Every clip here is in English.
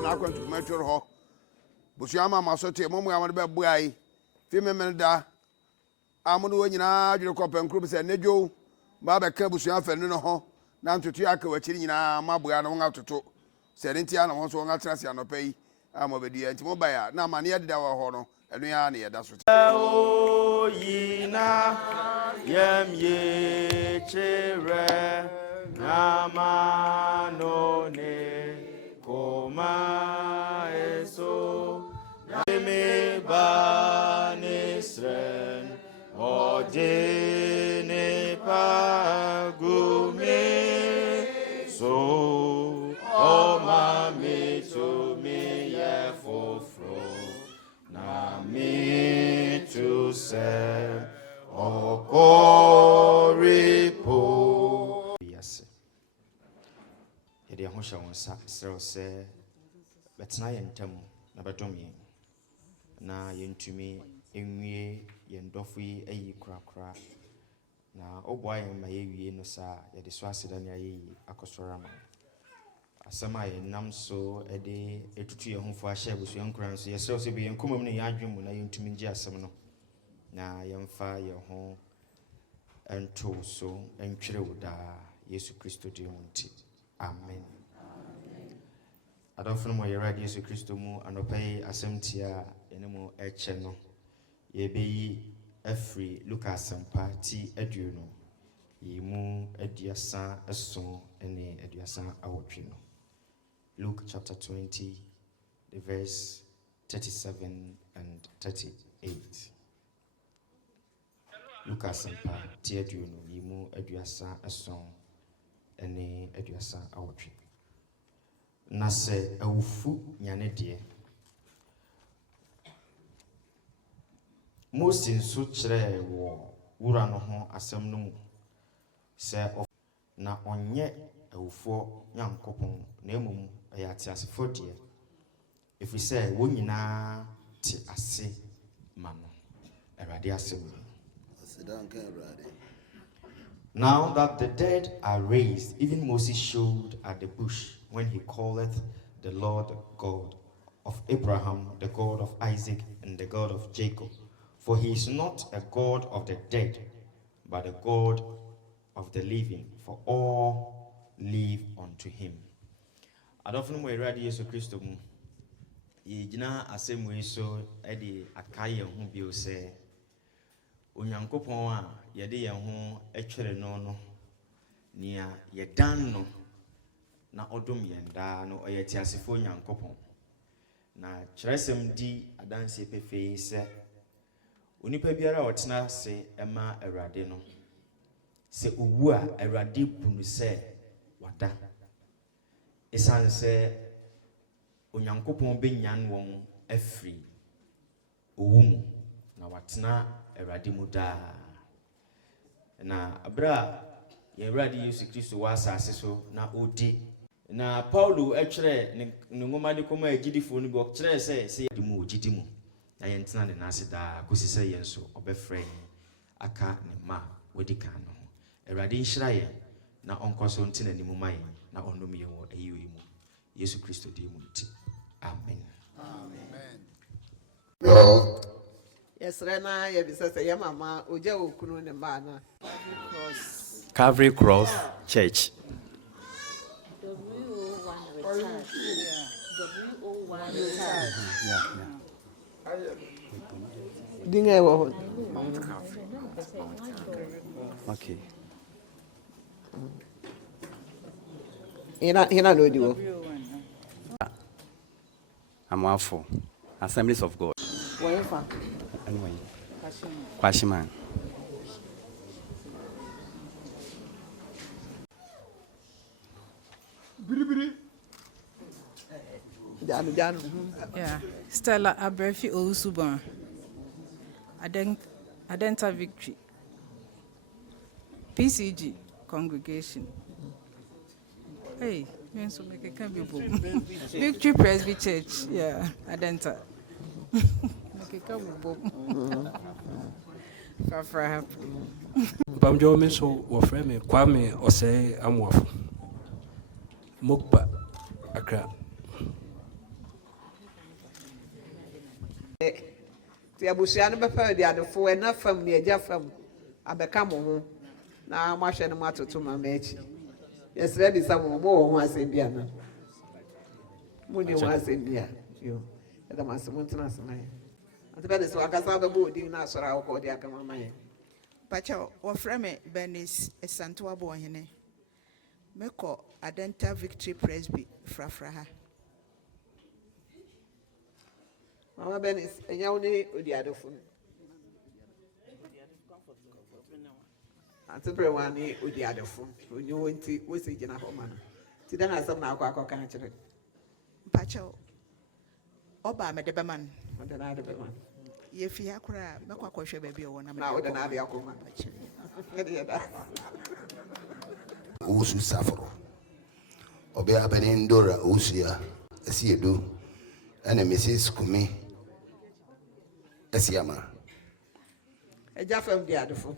na akwantu metro ho busuama masote momu amade be buai fi memenda amuno wonyina adwere kopen krum se nedwo ba be ka busua fa no ho na ntoto aka wachiri nyina mabua na won atoto se nti ana won so won atena se anopai amobedua nti mobaya na amane yededa wa ho no enu ya na yeda so o yina yem ye chere namanone koma eso me banisren odene pagume so o mami to me ye fofro na me to se o koripo yes yede ho hye won sa se betena yentam na bedom yen na yentumi enwie yendofo yi ayi krakra na oboa yen ma yewie no sa yede so aseda ne ayi akosora ma asama yenam so ede etutu ye ho fo ahye busu yankran so yesere so be yenkomam ne yadwemu na yentumi ngi asem no na yemfa ye ho ento so entwere woda Yesu Kristo di munti amen. Adofo mo yera Yesu Kristo mu anopai asemtia enemu eche no yebeyi afri Lucas ampa ti aduonu yimu aduasa eson ene aduasa awotwe no. Luke chapter 20 the verse 37 and 38. Lucas ampa ti aduonu yimu aduasa eson ene aduasa awotwe. Na se awufu nyane de Moses nso kyerɛ wo wura no ho asɛm no mu sɛ na onye awufo nyankopɔn na emom ɛyɛ atiasefo de efi sɛ wo nyinaa te ase ma no Awurade asɛm. Now that the dead are raised, even Moses showed at the bush when he calleth the Lord God of Abraham, the God of Isaac, and the God of Jacob. For he is not a God of the dead, but a God of the living, for all live unto him. Adofo mo Awurade Yesu Kristo mu yigina asem we so e de akaye ho bio se Onyankopɔn a yɛde yɛn ho atwere no no nia yɛdan no na ɔdom yɛn daa no ɔyɛ tiasefo Onyankopɔn na kyerɛsɛm di adanse pefee sɛ onipa biara ɔtena se ɛma Awurade no sɛ owu a Awurade bunu sɛ wada esan sɛ Onyankopɔn benyan wɔn afiri owu mu na watena Awurade mu daa na abra ye Awurade Yesu Kristo wa asase so na odi na Paulo atwere ne ngoma de koma agidifo no bi ɔkyerɛ sɛ yɛde mu ogidi mu na yɛntena ne nase daa kosi sɛ yɛn so ɔbɛfrɛ aka ne ma wadi kan no Awurade nhyira yɛn na ɔnkɔso ntena ne mu ma yɛn na ɔnom yɛn wɔ ayiwe mu Yesu Kristo di mu nti amen. Yes, Rena, your mama, Oja Okunu and Mana. Calvary Cross Church. Okay. I'm one for Assemblies of God. Wherever. Anyway, Kwashiman. Yeah, Stella Abrefi Olusuban. Adenta Victory. PCG congregation. Hey, so make a can be Victory Presby Church. Yeah, Adenta. Make a can be Bamjo Miso or Frame, Kwame or say Amwaf Mukba Accra. Ti abusua no befa de adefo na fam ne agya fam abeka mo ho na mo ahwe no matoto mama echi. Yesre bi sa mo ho asembia na. Mo ni ho asembia. Yo. Eda masemo ntena asemaye. Antebe so akasa be bo odin na asora wo ko de aka mama ye. Pacha wɔfrɛ me Bernice Esantoa Boahene. Mekɔ Adenta Victory Presby frafra ha. Mama Bernice, enya wo ni odi adefo. Antepre wani odi adefo. Onyi wonti wo se gina ho ma no. Ti dan asem na akɔ kan kire. Pacha ɔba me de bɛma no. Ɔde na de bɛma. Ye fi akora mekɔ akɔhwɛ baabi ɔwɔ na me. Na ɔde na de akɔma. Usu Saforo. Obe Abenindora Usia, Esiedu, and Mrs. Kumi Esiama. A Jaffam the Adafo.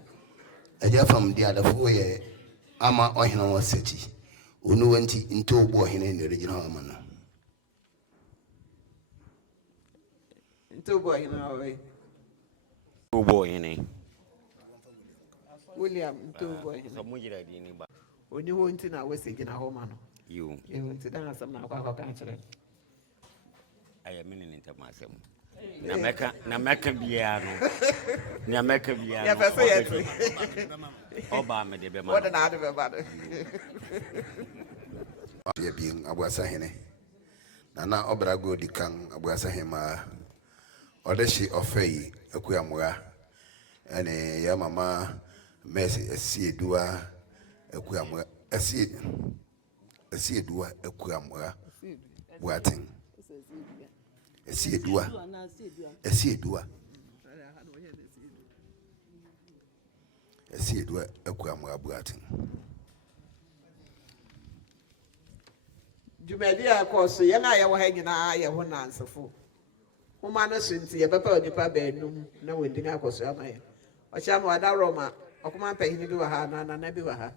A Jaffam the Adafoye, Ama Ohino City, Unuenti into Boahene in the original manner. Into Boahene away. Boahene. William, into Boahene. When you want to know what's in a home, you want to dance some now. I am in Intermasem. Namaka Biano. Namaka Biano. Obama de Bema. What an out of a body. Being Abuasahene. Nana Obrago di Kang Abuasahema. Odeshi Ofei, Akuamura, and a Yamama Messi, a sea dua. Akuamura, a sea dua, Akuamura, Wating. A sea dua, a sea dua, a sea dua, Akuamura, Wating. Jumedia, course, Yana, were hanging eye, one answer for. Woman, since you papa the bedroom, no winning a course, or Chamo Adaroma, or come on, pay him to a hand and never her.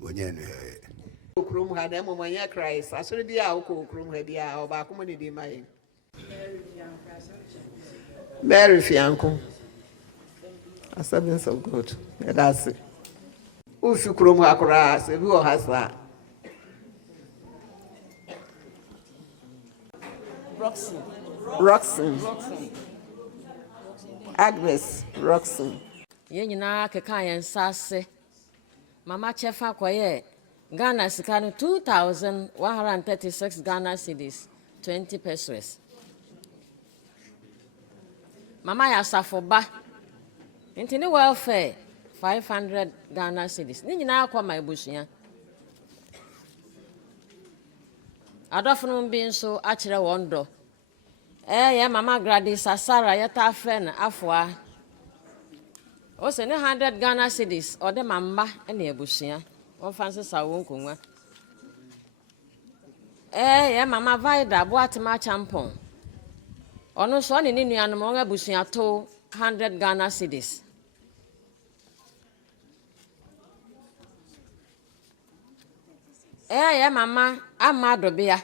When you Room had them when you cry, I should be out, room had the hour of community. My Mary Fianco. I said, so good. That's it. Ushu Krum Hakras, who has that? Roxanne. Agnes, Roxanne. Yenina Kakayan Sasse. Mama Chefa Kwaye. Ghana Sikano 2,136 Ghana cedis, 20 pesos. Mama ya Safoa. Intini welfare 500 Ghana cedis. Nina kwa my bushia. Adofun bin so achire wondo. Ya Mama Gladys Asara yeta friend Afua. O se 100 Ghana cedis or the mamba ene ebushia. O fancy sawon kunwa. Ya Mama Vida boatima champon. Ono so ni nuanom won abushia to 100 Ghana cedis. Ya Mama Amado bia.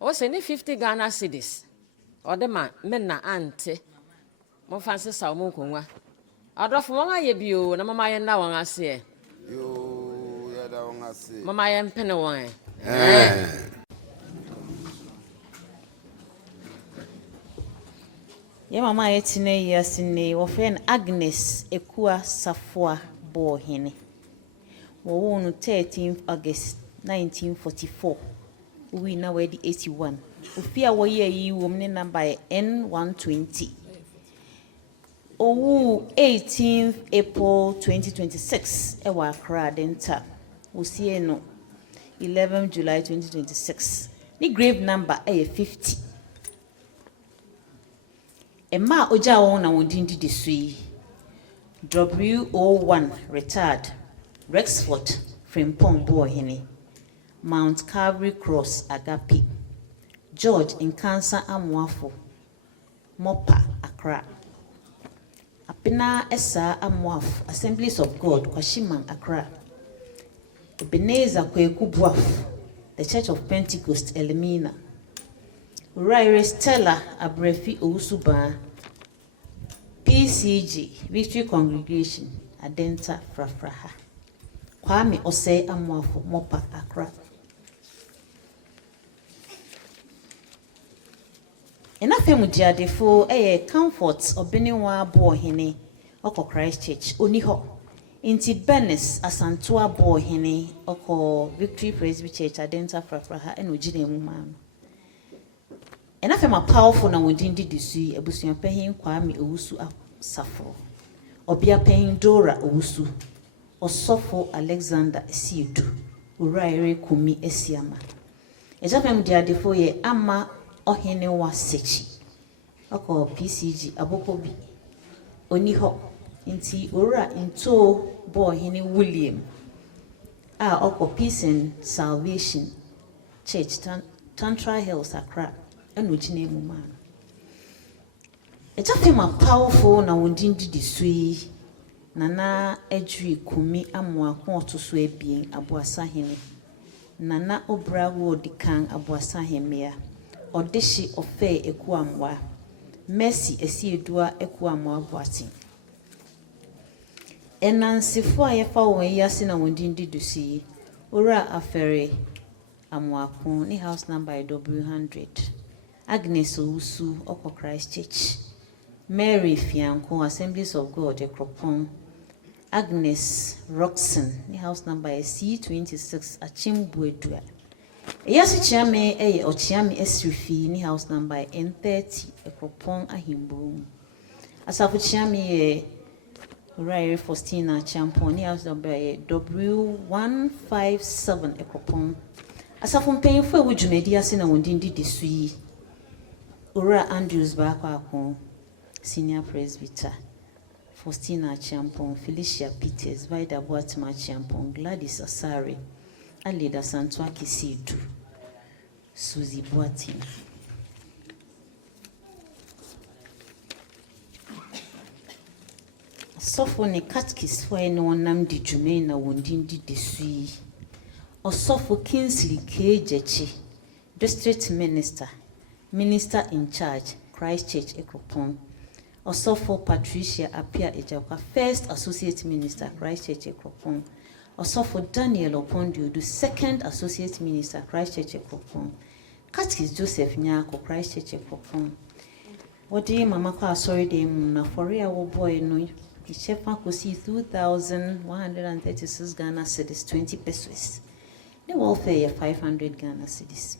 O se ni 50 Ghana cedis. O de ma menna ante. Mo fancy sawon kunwa. Adolfo won aye bio na mama ye na won ase. Yo, ya da won ase. Mama ye mpene won. Ye mama ye tine yasine wo fen Agnes Akua Safoa Boahene. Wo wonu 13th August 1944. We na we di 81. Ofia wo ye yi wo ne number N120. Owu 18th April 2026 ewa Accra Denta. Osie no 11th July 2026. Ni grave number 50. Emma oja won na won dindi de sui. W01 retired. Rexford Frimpong Boahene. Mount Calvary Cross Agape. George in Cancer Amwafo. Mopa Accra. Apena Esa Amwaf Assemblies of God Kwashiman Accra. Ebenezer Kweku Buaf, the Church of Pentecost Elimina. Rite Stella Abrefi Ousuba, PCG, Victory Congregation, Adenta Frafraha. Kwame Ose Amwafo Mopa Accra. Enafemu diadefo comfort obeniwa Boahene oko Christ Church oniho. Inti Benes Asantua Boahene oko Victory Presby Church Adenta Frafraha enojine mumano. Enafema powerful na wondindi disui ebusuan pehin Kwame Owusu Safo. Obia pehin Dora Owusu. Osofo Alexander Esiedu. Uraire Kumi Esiama. Ejafem diadefo ama Ohene wa sechi. Oko PCG abokobi. Oniho. Inti ora into Boahene William. Oko Peace and Salvation Church Tantra Hills Accra. Enojine mumano. Ejafema powerful na wondindi disui. Nana Edri Kumi Amwa Kwantosu Ebien Abuasahene. Nana Obra Wodikan Abuasahemea. Odeshi Ofe Ekuamwa. Mercy Esiedua Ekuamwa Boati. Enansifo yefa wonyasi na wondindi dusi. Ora afere Amwakon ni house number W100. Agnes Owusu Oko Christ Church. Mary Fianco Assemblies of God Ekropon. Agnes Roxon ni house number C26 Achimbuedua. Eyasi chiame ochiame esrifi ni house number N30 Ekropon Ahimbum. Asafu chiame Rite Faustina Champon ni house number W157 Ekropon. Asafu mpemfo ewujumedi ase na wondindi disui. Ura Andrews Bakwa Senior Presbyter. Faustina Champon, Felicia Peters, Vida Boatima Champon, Gladys Asare, Alida Santua Kisidu, Suzy Boatin. Sofo ne katkis for anyone nam di jume na wondindi desui. Osofo Kingsley K. Jechi, District Minister, Minister in Charge, Christ Church Ekropon. Osofo Patricia Apia Ejakwa, First Associate Minister, Christ Church Ekropon. Osofo Daniel Opondiudu, Second Associate Minister, Christ Church Ekropon. Katkis Joseph Nyako, Christ Church Ekropon. Odi mama kwa sorry de na for a boy no Ichefa kosi 2,136 Ghana cedis, 20 pesos. The welfare 500 Ghana cedis.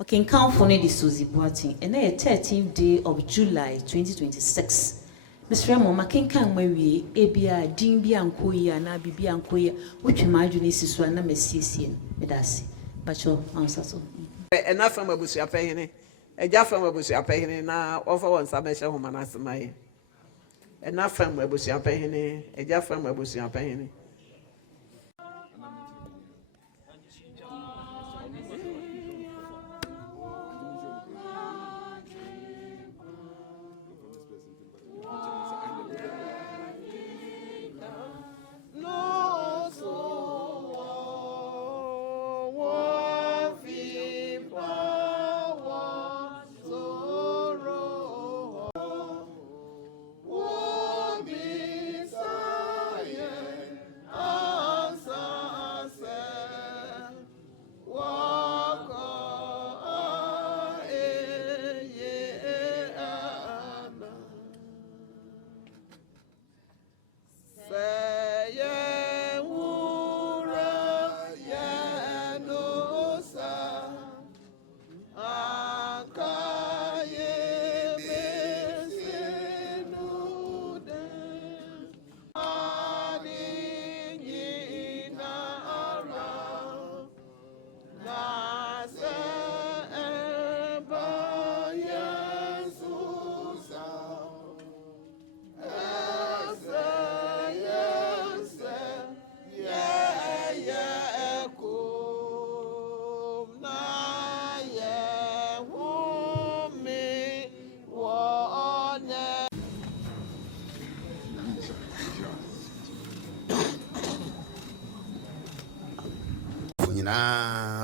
Okay, count for the Suzy Boating, and the 13th day of July 2026. Miss Remo, my king can marry ABI, Dimbi and Koya, and Bibi and Koya, which imagine is Suana Messian, Medasi. But your answer so. Enough from a bushia penny, a jaff from a bushia penny now, over one submission woman as my. Enough from a bushia penny, a jaff from a bushia penny.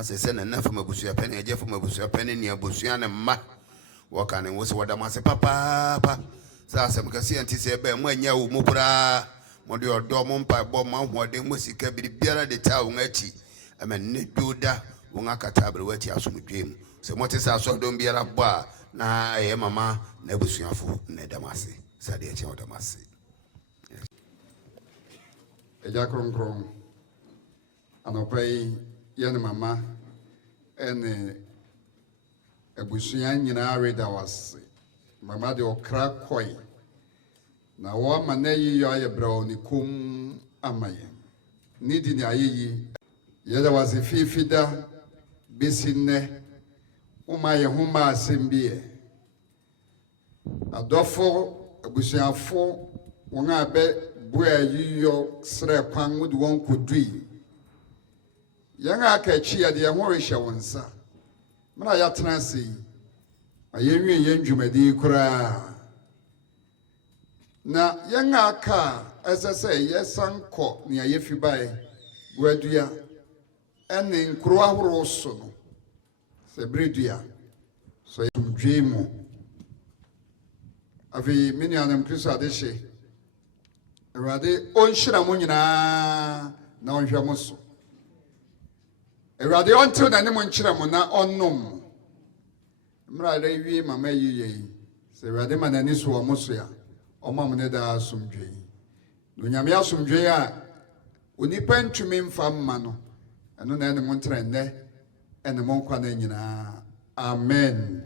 Se send enough from a bushia penny, a jeff from a bushia penny near Bushian and Ma Wakane was what I must say, Papa. Sasam Cassi and Tissy Bear, Mania, Mupra, Modio Domumpa, Bomma, what they must be the beer at the town. I mean, do that, Wangaka Tablet, Asum dream. So what is our so don't be a bar? Na I am mamma, never see a fool, Nedamasi, Sadia Chodamasi. A jacron, and obey young mamma, and a busian in our radar was Mamma de crack coy. Now, one man, you are a brownie cum amaye. Needing a ye, yet was a fifida, bisine, umaya huma simbie. A dofo, a busian fo, one I bet where you sre pang would one could dream. Young Akachi at the Amorisha one, sir. Maya Transi, a young Jumedi Kura. Now, young Aka, as I say, yes, uncle near Yefibai, where do ya? And in Croix Rosso, Sebridia, so you dream. Avi Minian and Prisa Deshe. Erade on Shiramunina na on Jamoso. Erade on till the name on Chiramona on nom. Mradevi, Mamma ye, say Rademan and Iswa Mosia, or Mamma Sumjay. Dunyamia Sumjaya, Unipen to me from Mano, and on any Montrende, and the Monquanina. Amen.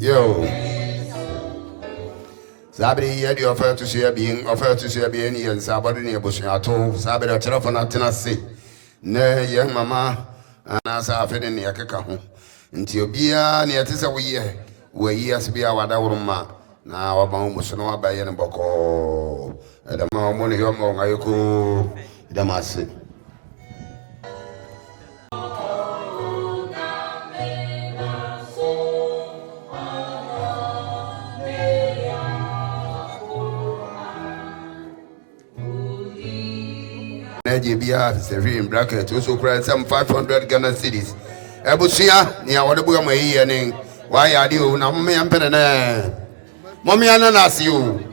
Yo, Sabri, you offer to share being offered to share being and Sabari near Bushato, Sabri, a telephone at Tennessee. Nay, young mamma, and as I fed in the Akaka. Until Bia near Tissa, where years be our Dauruma. Now about Musanoa by Yan Boko, and the Mamma Yomo, Ayoko, the Massy. JBR is a in bracket, also cried some 500 Ghana cities. Ebusia, near what the boy may hearing. Why are you now, Mommy and Penana? Mommy and Anas, you.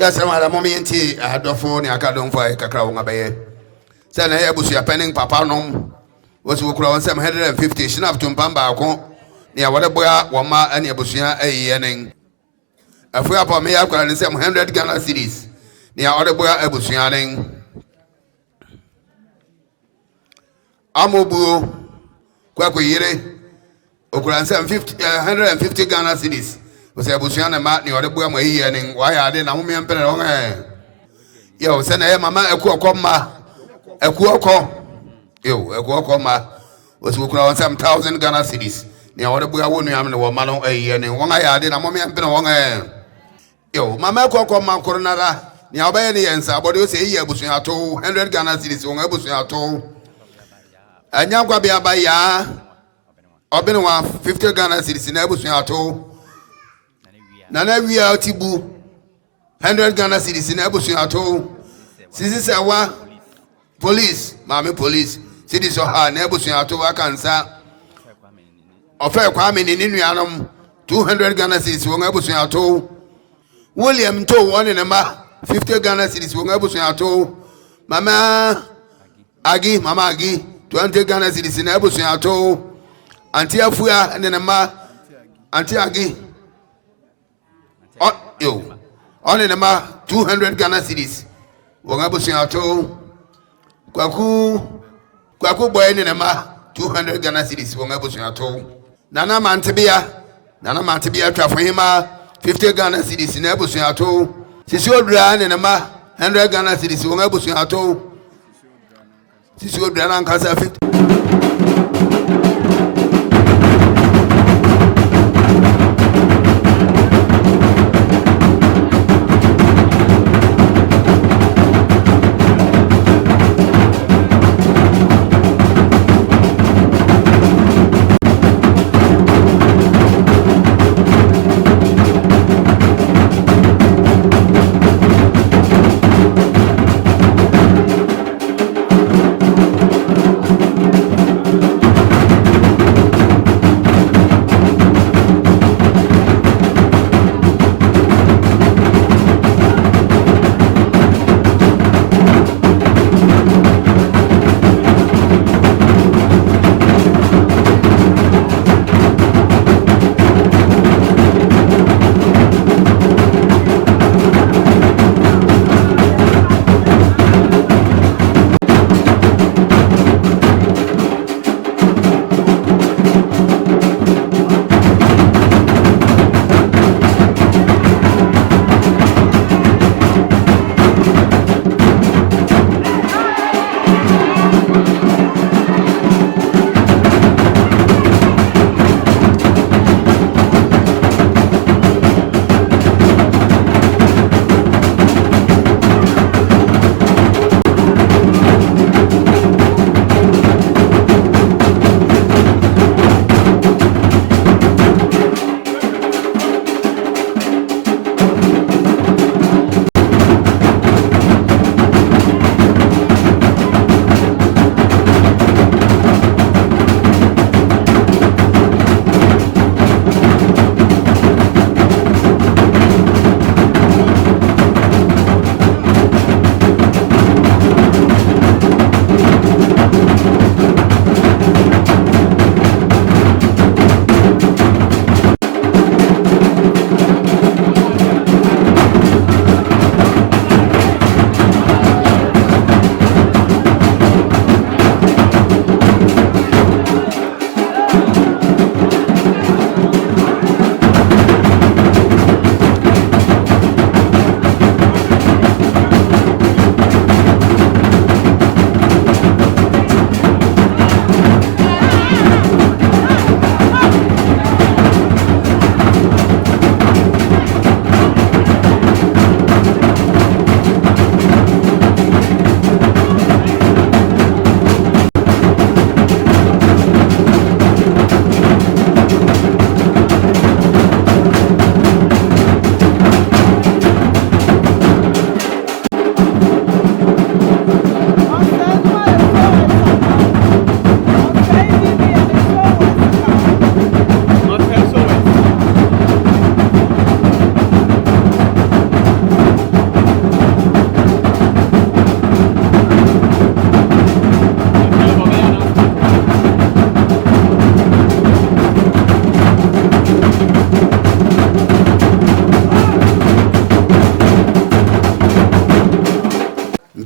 Yes, I'm a mommy and tea. I had no phone. I can't do for a cacao on a bay. Send a bush, your penning, Papa, no. Was we cross 750. She have to Pamba, near what a boy, one ma, and your bushia, a yearning. If we are for me, I've got 700 Ghana cities. Near other boy, a bushianing. Amobu, Quaquire, Okran 150 Ghana cities. Was a Busiana Martin or the Boy yearning. Why are they now me and Penalong? Yo, send a mama a kuoko. Yo, a kuoko was working on some 1,000 Ghana cities. Near what I won't have no man a year and one I did a moment and been a one. Yo, mama kuoko ma coronada. Near by any answer, but you say, yeah, Bushing at 100 Ghana cities on Bushing at all. And young Gabia by ya. I've been 50 Ghana cities in Bushing at all. Nana we are Tibu 100 Ghana cities in Bushing at all. Since our police, mammy police, cities of her neighbors in Atoa cancer. Of fair Kwame in Indianum, 200 Ghana cities were able to Ato. William told one in a ma, 50 Ghana cities were able to Ato. Mama Agi, Mama Agi, 20 Ghana cities in able to Ato. Auntie Afua and then a ma, Auntie Agi. Oh, yo, on in a ma, 200 Ghana cities. Wangabusi ato kwaku Boahene nema 200 Ghana cedis wangabusi ato nana mantebia trafahima 50 Ghana cedis na abusi ato sisi odra nema 100 Ghana cedis wangabusi ato sisi odra na nkasa 50.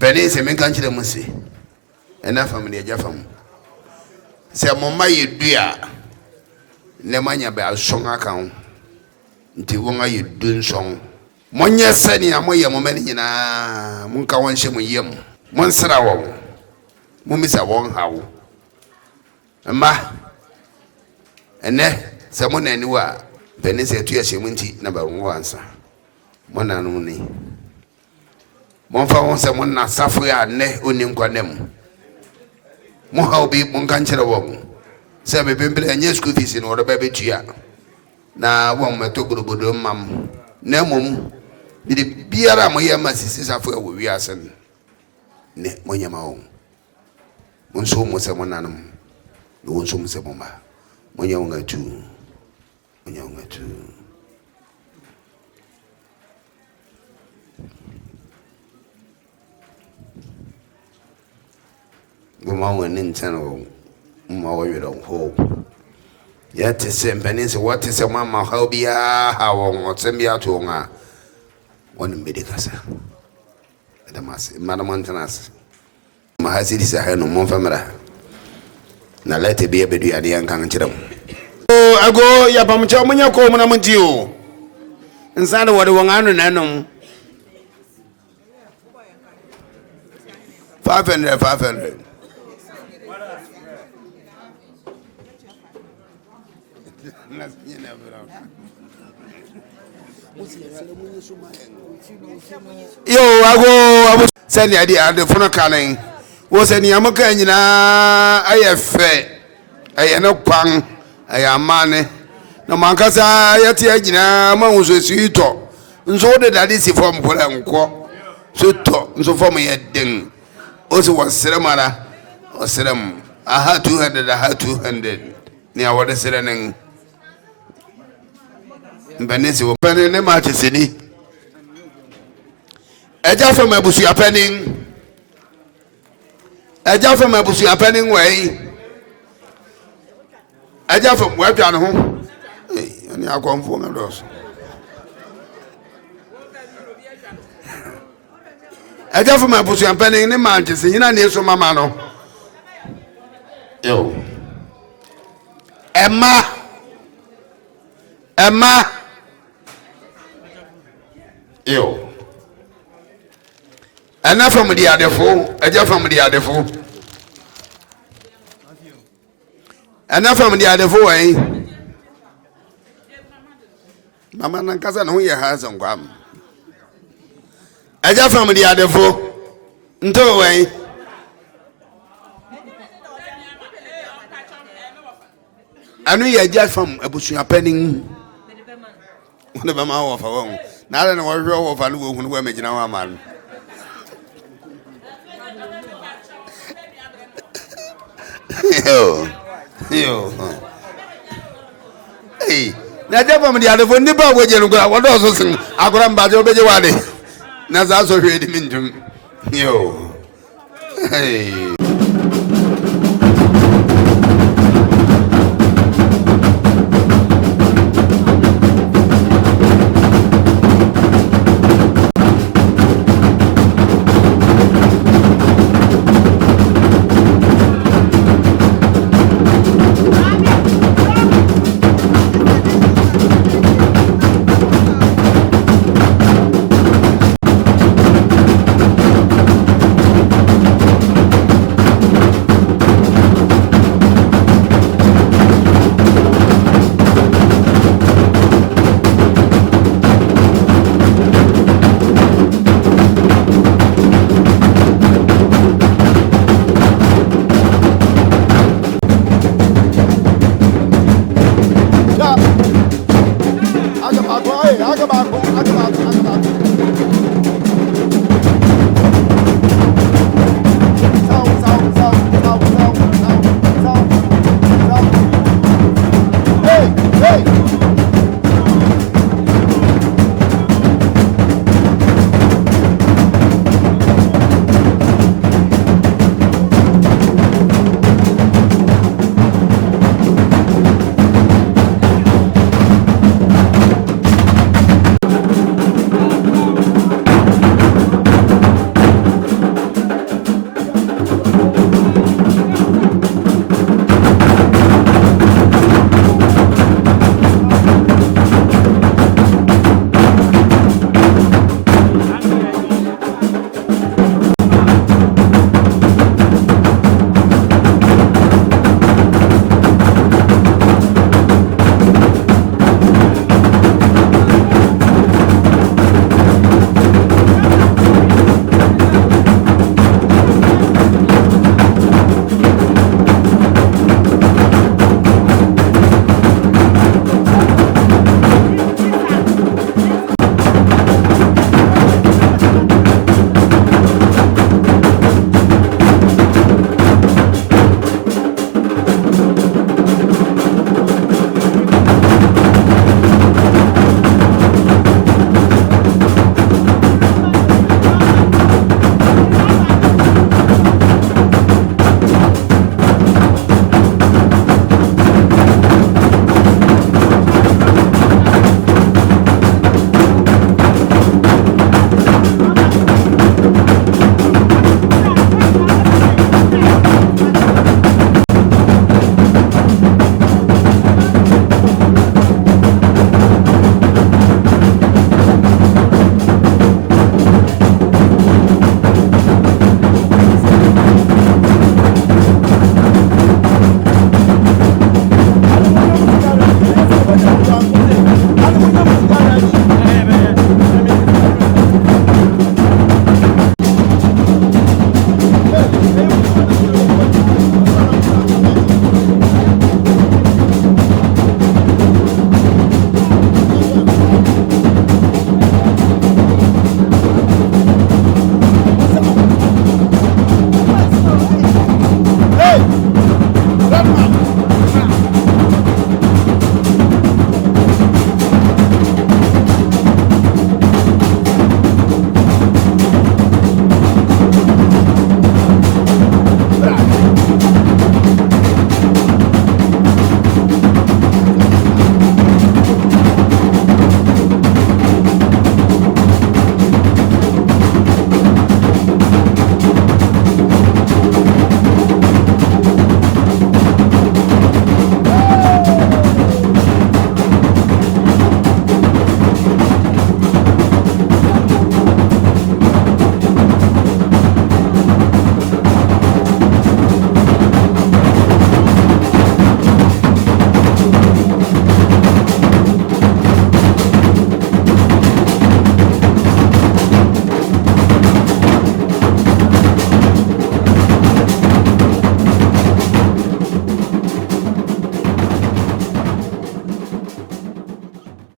Penny se men kanchi de musi ena family aja fam se mama yedua ne manya be asong akan nti won aye dun song Monye seni amoye momeni nyina munka wonhye mu yem monsra wo mumisa won hawo ma ene se mo nani wa beni se tu yahye munti na ba wo ansa mo nanu ni monfa won se mo na Safoa ne oni nkwanem mo hawo bi mon kan kire wo se be bemble anye school fees no do ba betua na wo meto gbodo mam na mom di biara mo ye masisi Safoa wo wi asen ne mo nyama wo monso mo se mo nanum no wonso mo se mo ba mo nyawo ngatu Goma woni ntano ma wo yero ho yet se mpenise what is a mama how bia ha won otembia to nga woni medikasa adamas madam antanas ma hasidi sa hanu mon famara na lete bia bedu ya de kan kiram o ago ya bam cha munya ko mun amunti o insana wode won anu nanom 500 yo ago send adi ade fono kanen wo send yamaka nyina ayefe ayeno kwan ayamane na mankasa yete agina ma hunso suito nso de dade si form pola nko so to nso form ye den o se wasremara wasrem aha 200 ni awode serenen mbanesi wo pene ne ma chesini eja fam abusu apenin wey eja fam wa twa ne ho ani akonfo me dos eja fam abusu apenin ne ma chesini na ne so mama no yo Emma yo ana from the adefo eja from the adefo ana from the adefo wey mama nan kasa no ye ha san kwam eja from the adefo nto wey anu ye eja from abusuya penin wona ba ma wo fa won na ala na wo hwe wo fa no wo hunu wo magina wa ma no yo hey na jaba mu dia defo ni ba wo je no gura wo do so sin agora mbaje obeje wade na za so hwe di minjum yo hey